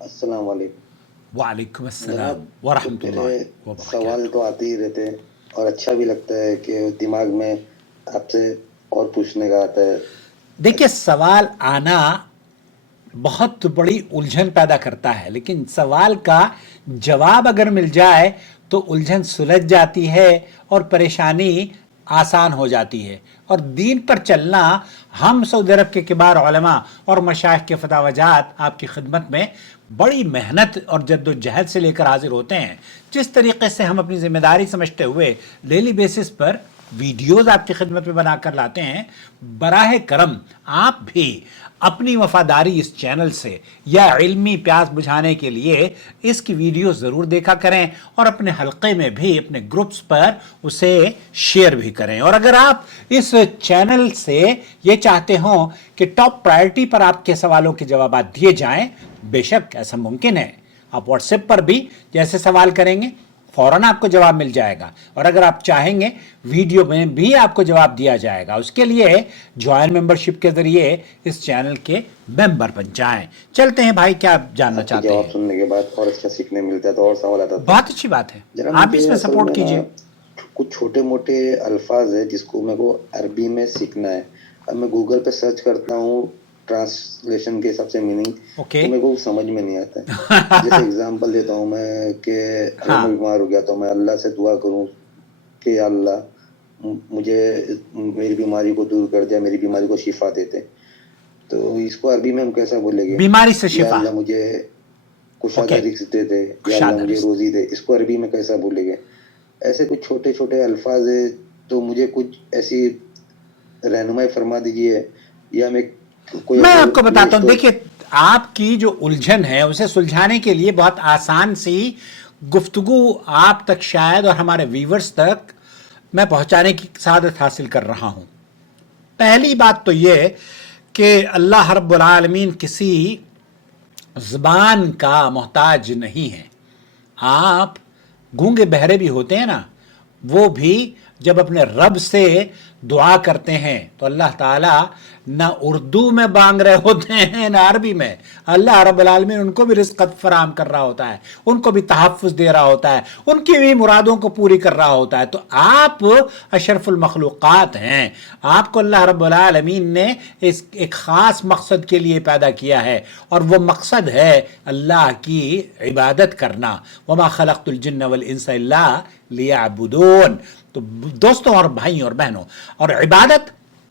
السلام علیکم وعلیکم السلام جناب. ورحمۃ میرے اللہ سوال وبرکاتہ. تو آتے ہی رہتے ہیں اور اچھا بھی لگتا ہے کہ دماغ میں آپ سے اور پوچھنے کا آتا ہے. دیکھیے سوال آنا بہت بڑی الجھن پیدا کرتا ہے، لیکن سوال کا جواب اگر مل جائے تو الجھن سلجھ جاتی ہے اور پریشانی آسان ہو جاتی ہے. اور دین پر چلنا، ہم سعودی عرب کے کبار علماء اور مشائخ کے فتاوی جات آپ کی خدمت میں بڑی محنت اور جد و جہد سے لے کر حاضر ہوتے ہیں. جس طریقے سے ہم اپنی ذمہ داری سمجھتے ہوئے ڈیلی بیسس پر ویڈیوز آپ کی خدمت میں بنا کر لاتے ہیں، براہ کرم آپ بھی اپنی وفاداری اس چینل سے یا علمی پیاس بجھانے کے لیے اس کی ویڈیو ضرور دیکھا کریں اور اپنے حلقے میں بھی اپنے گروپس پر اسے شیئر بھی کریں. اور اگر آپ اس چینل سے یہ چاہتے ہوں کہ ٹاپ پرائرٹی پر آپ کے سوالوں کے جوابات دیے جائیں، بے شک ایسا ممکن ہے. آپ واٹس ایپ پر بھی جیسے سوال کریں گے فوراً آپ کو جواب مل جائے گا، اور اگر آپ چاہیں گے ویڈیو میں بھی آپ کو جواب دیا جائے گا. اس کے لیے جوائن ممبرشپ کے ذریعے اس چینل کے ممبر بن جائیں. چلتے ہیں بھائی، کیا جاننا آپ کے چاہتے جواب ہیں؟ سننے کے بعد اور اچھا سیکھنے ملتا ہے تو اور سوال آتا تھا. بہت اچھی بات ہے، جناب آپ بھی اس مجھے میں اصل سپورٹ میں نا کیجئے. کچھ چھوٹے موٹے الفاظ ہے جس کو میرے کو عربی میں سیکھنا ہے. اب میں گوگل پہ سرچ کرتا ہوں ٹرانسلیشن کے حساب سے میننگ، اوکے. تو میرے کو سمجھ میں نہیں آتا ہے. جیسے اگزامپل دیتا ہوں میں کہ اگر ہاں میں بیمار ہو گیا تو میں اللہ سے دعا کروں کہ یا اللہ مجھے میری بیماری کو دور کر دے، میری بیماری کو شفا دیتے. تو اس کو عربی میں ہم کیسا بولیں گے؟ بیماری سے یا شفا. اللہ مجھے کشادہ اوکے، رزق دے دے، یا اللہ کشادہ مجھے رزق. روزی دے. اس کو عربی میں کیسا بولیں گے؟ ایسے کچھ چھوٹے چھوٹے الفاظ ہیں، تو مجھے کچھ ایسی رہنمائی فرما دیجیے، یا میں کوئی میں ایسے آپ کو پلے بتاتا ہوں. اسٹور. دیکھیے آپ کی جو الجھن ہے اسے سلجھانے کے لیے بہت آسان سی گفتگو آپ تک شاید اور ہمارے ویورز تک میں پہنچانے کی سعادت حاصل کر رہا ہوں. پہلی بات تو یہ کہ اللہ رب العالمین کسی زبان کا محتاج نہیں ہے. آپ گونگے بہرے بھی ہوتے ہیں نا، وہ بھی جب اپنے رب سے دعا کرتے ہیں تو اللہ تعالیٰ نہ اردو میں مانگ رہے ہوتے ہیں نہ عربی میں. اللہ رب العالمین ان کو بھی رزق فراہم کر رہا ہوتا ہے، ان کو بھی تحفظ دے رہا ہوتا ہے، ان کی بھی مرادوں کو پوری کر رہا ہوتا ہے. تو آپ اشرف المخلوقات ہیں. آپ کو اللہ رب العالمین نے ایک خاص مقصد کے لیے پیدا کیا ہے، اور وہ مقصد ہے اللہ کی عبادت کرنا. وما خلقت الجن والانس الا لیعبدون. تو دوستوں اور بھائیوں اور بہنوں، اور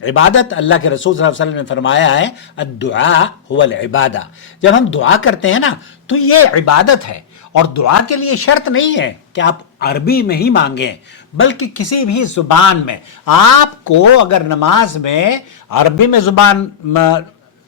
عبادت اللہ کے رسول صلی اللہ علیہ وسلم نے فرمایا ہے الدعاء هو العبادہ. جب ہم دعا کرتے ہیں نا تو یہ عبادت ہے. اور دعا کے لیے شرط نہیں ہے کہ آپ عربی میں ہی مانگیں، بلکہ کسی بھی زبان میں. آپ کو اگر نماز میں عربی میں زبان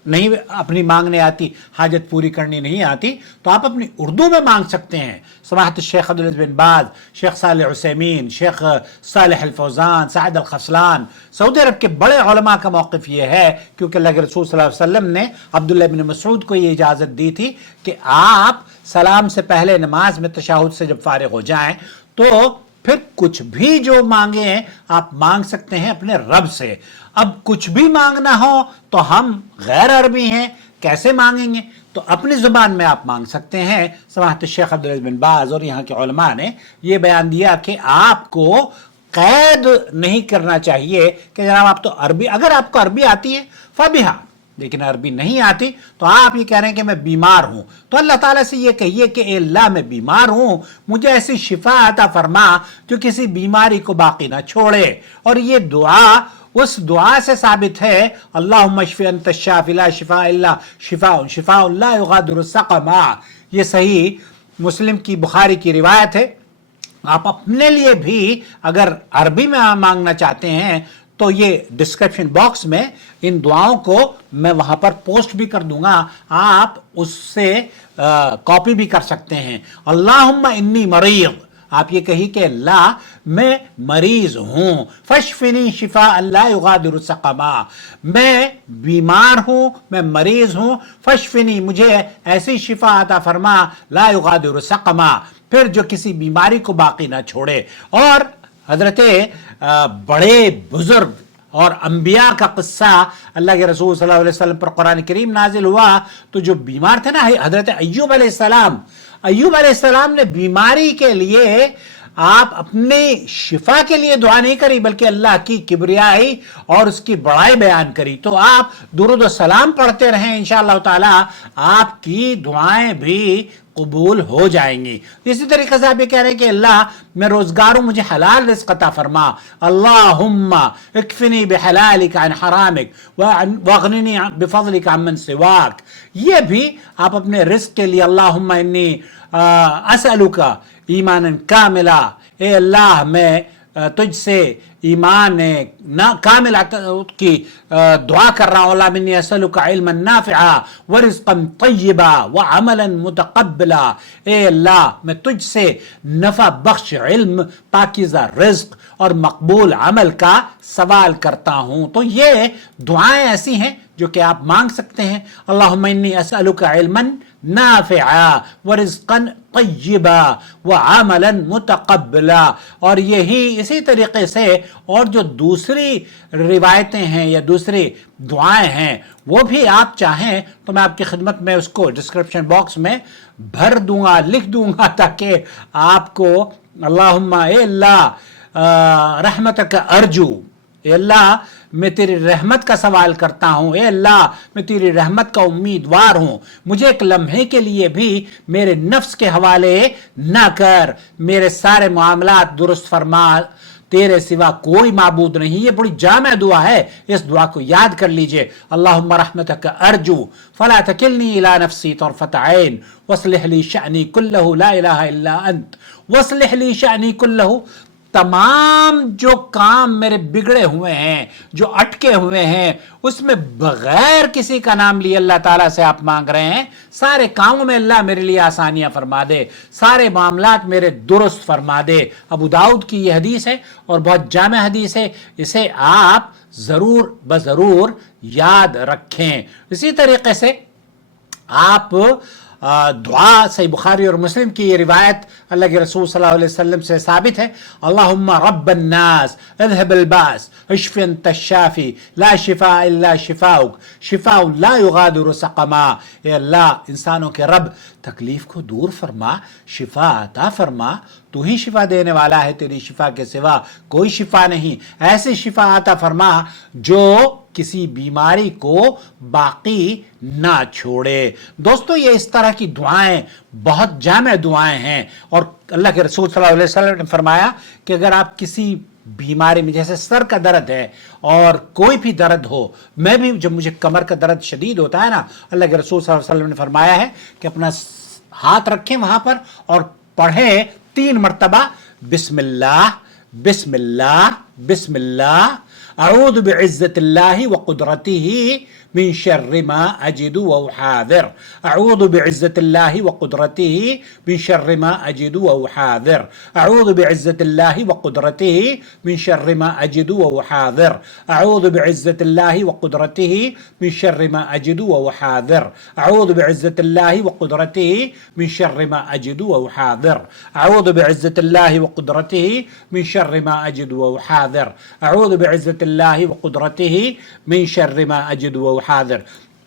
نہیں اپنی مانگنے آتی، حاجت پوری کرنی نہیں آتی، تو آپ اپنی اردو میں مانگ سکتے ہیں. سماحت الشیخ عبدالعزیز بن باز، شیخ صالح عثیمین، شیخ صالح الفوزان، سعد الخسلان، سعودی عرب کے بڑے علماء کا موقف یہ ہے، کیونکہ اللہ کے رسول صلی اللہ علیہ وسلم نے عبداللہ بن مسعود کو یہ اجازت دی تھی کہ آپ سلام سے پہلے نماز میں تشہد سے جب فارغ ہو جائیں تو پھر کچھ بھی جو مانگیں آپ مانگ سکتے ہیں اپنے رب سے. اب کچھ بھی مانگنا ہو تو ہم غیر عربی ہیں، کیسے مانگیں گے؟ تو اپنی زبان میں آپ مانگ سکتے ہیں. سماحت الشیخ عبدالعزیز بن باز اور یہاں کے علماء نے یہ بیان دیا کہ آپ کو قید نہیں کرنا چاہیے کہ جناب آپ تو عربی، اگر آپ کو عربی آتی ہے فبہا، لیکن عربی نہیں آتی تو آپ یہ کہہ رہے ہیں کہ میں بیمار ہوں، تو اللہ تعالیٰ سے یہ کہیے کہ اے اللہ میں بیمار ہوں، مجھے ایسی شفا عطا فرما جو کسی بیماری کو باقی نہ چھوڑے. اور یہ دعا اس دعا سے ثابت ہے اللہم اشفی انت الشافی لا شفاء الا شفاء شفاء لا یغادر سقما. یہ صحیح مسلم کی بخاری کی روایت ہے. آپ اپنے لیے بھی اگر عربی میں مانگنا چاہتے ہیں تو یہ ڈسکرپشن باکس میں ان دعاؤں کو میں وہاں پر پوسٹ بھی کر دوں گا، آپ اس سے کاپی بھی کر سکتے ہیں. اللہم انی مریض، آپ یہ کہی کہ اللہ میں مریض ہوں، فشفنی شفاء لا یغادر سقما، میں بیمار ہوں، میں مریض ہوں، فشفنی مجھے ایسی شفا عطا فرما لا یغادر سقما، پھر جو کسی بیماری کو باقی نہ چھوڑے. اور حضرت بڑے بزرگ اور انبیاء کا قصہ اللہ کے رسول صلی اللہ علیہ وسلم پر قرآن کریم نازل ہوا تو جو بیمار تھے نا حضرت ایوب علیہ السلام نے بیماری کے لیے آپ اپنی شفا کے لیے دعا نہیں کری بلکہ اللہ کی کبریائی اور اس کی بڑائی بیان کری. تو آپ درود و سلام پڑھتے رہیں انشاءاللہ تعالی آپ کی دعائیں بھی قبول ہو جائیں گی. اسی طریقے سے آپ یہ کہہ رہے ہیں کہ اللہ میں روزگار ہوں مجھے حلال رزق عطا فرما. اللہم اکفنی بحلالک عن حرامک واغننی بفضلک عمن سواک. یہ بھی آپ اپنے رزق کے لیے اللہم انی اسألک ایمانا کاملا، اے اللہ میں تجھ سے ایمان کامل کی دعا کر رہا ہوں. اللہ انی اسألک علما نافعا ورزقا طیبا وعملا متقبلا. اے اللہ میں تجھ سے نفع بخش علم، پاکیزہ رزق اور مقبول عمل کا سوال کرتا ہوں. تو یہ دعائیں ایسی ہیں جو کہ آپ مانگ سکتے ہیں. اللہم انی اسألک علما نافعا ورزقا طیبا وعملا متقبلا. اور یہی اسی طریقے سے اور جو دوسری روایتیں ہیں یا دوسری دعائیں ہیں وہ بھی آپ چاہیں تو میں آپ کی خدمت میں اس کو ڈسکرپشن باکس میں بھر دوں گا، لکھ دوں گا، تاکہ آپ کو اللہم اے اللہ رحمتک ارجو، اے اللہ میں تیری رحمت کا سوال کرتا ہوں، اے اللہ میں تیری رحمت کا امیدوار ہوں. مجھے ایک لمحے کے لیے بھی میرے نفس کے حوالے نہ کر، میرے سارے معاملات درست فرما، تیرے سوا کوئی معبود نہیں. یہ بڑی جامع دعا ہے، اس دعا کو یاد کر لیجئے. اللہم رحمتک ارجو فلا تکلنی الی نفسی طرفۃ عین واصلح لی شأنی کلہ لا الہ الا انت واصلح لی شأنی کلہ. تمام جو کام میرے بگڑے ہوئے ہیں، جو اٹکے ہوئے ہیں، اس میں بغیر کسی کا نام لیے اللہ تعالیٰ سے آپ مانگ رہے ہیں سارے کاموں میں اللہ میرے لیے آسانیاں فرما دے، سارے معاملات میرے درست فرما دے. ابو داؤد کی یہ حدیث ہے اور بہت جامع حدیث ہے، اسے آپ ضرور بضرور یاد رکھیں. اسی طریقے سے آپ دعا صحیح بخاری اور مسلم کی یہ روایت اللہ کے رسول صلی اللہ علیہ وسلم سے ثابت ہے. اللہم رب الناس اذهب الباس اشف انت الشافی لا شفاء الا شفاؤک شفاء لا یغادر سقما. اے اللہ انسانوں کے رب تکلیف کو دور فرما، شفا عطا فرما، تو ہی شفا دینے والا ہے، تیری شفا کے سوا کوئی شفا نہیں. ایسی شفا عطا فرما جو کسی بیماری کو باقی نہ چھوڑے. دوستو یہ اس طرح کی دعائیں بہت جامع دعائیں ہیں، اور اللہ کے رسول صلی اللہ علیہ وسلم نے فرمایا کہ اگر آپ کسی بیماری میں، جیسے سر کا درد ہے اور کوئی بھی درد ہو، میں بھی جب مجھے کمر کا درد شدید ہوتا ہے نا، اللہ کے رسول صلی اللہ علیہ وسلم نے فرمایا ہے کہ اپنا ہاتھ رکھیں وہاں پر اور پڑھیں 3 مرتبہ بسم اللہ بسم اللہ بسم اللہ اعوذ بعزت اللہ وقدرتہ من شر ما اجد واحاذر اعوذ بعزت اللہ وقدرتہ من شر ما اجد واحاذر اعوذ بعزت اللہ وقدرتہ من شر ما اجد واحاذر اعوذ بعزت اللہ وقدرتہ من شر ما اجد واحاذر اعوذ بعزت اللہ وقدرتہ من شر ما اجد واحاذر اعوذ بعزت اللہ وقدرتہ من شر ما اجد واحاذر اعوذ بعزت اللہ وقدرتہ من شر ما اجد واحاذر.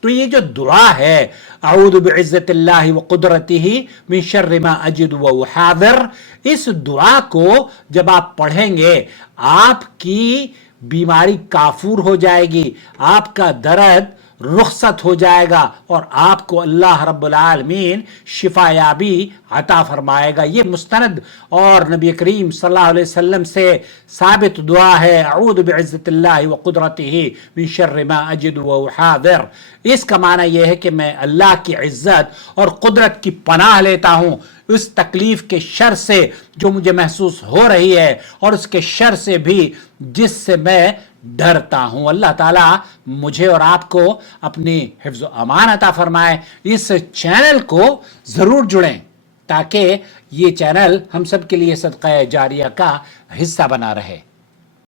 تو یہ جو دعا ہے اعوذ بعزت اللہ وقدرتہ من شر ما اجد واحاذر، اس دعا کو جب آپ پڑھیں گے آپ کی بیماری کافور ہو جائے گی، آپ کا درد رخصت ہو جائے گا اور آپ کو اللہ رب العالمین شفا یابی عطا فرمائے گا. یہ مستند اور نبی کریم صلی اللہ علیہ وسلم سے ثابت دعا ہے اعوذ بعزت اللہ وقدرتہ من شر ما اجد واحاذر. اس کا معنی یہ ہے کہ میں اللہ کی عزت اور قدرت کی پناہ لیتا ہوں اس تکلیف کے شر سے جو مجھے محسوس ہو رہی ہے اور اس کے شر سے بھی جس سے میں ڈرتا ہوں. اللہ تعالیٰ مجھے اور آپ کو اپنی حفظ و امان عطا فرمائے. اس چینل کو ضرور جڑیں تاکہ یہ چینل ہم سب کے لیے صدقہ جاریہ کا حصہ بنا رہے.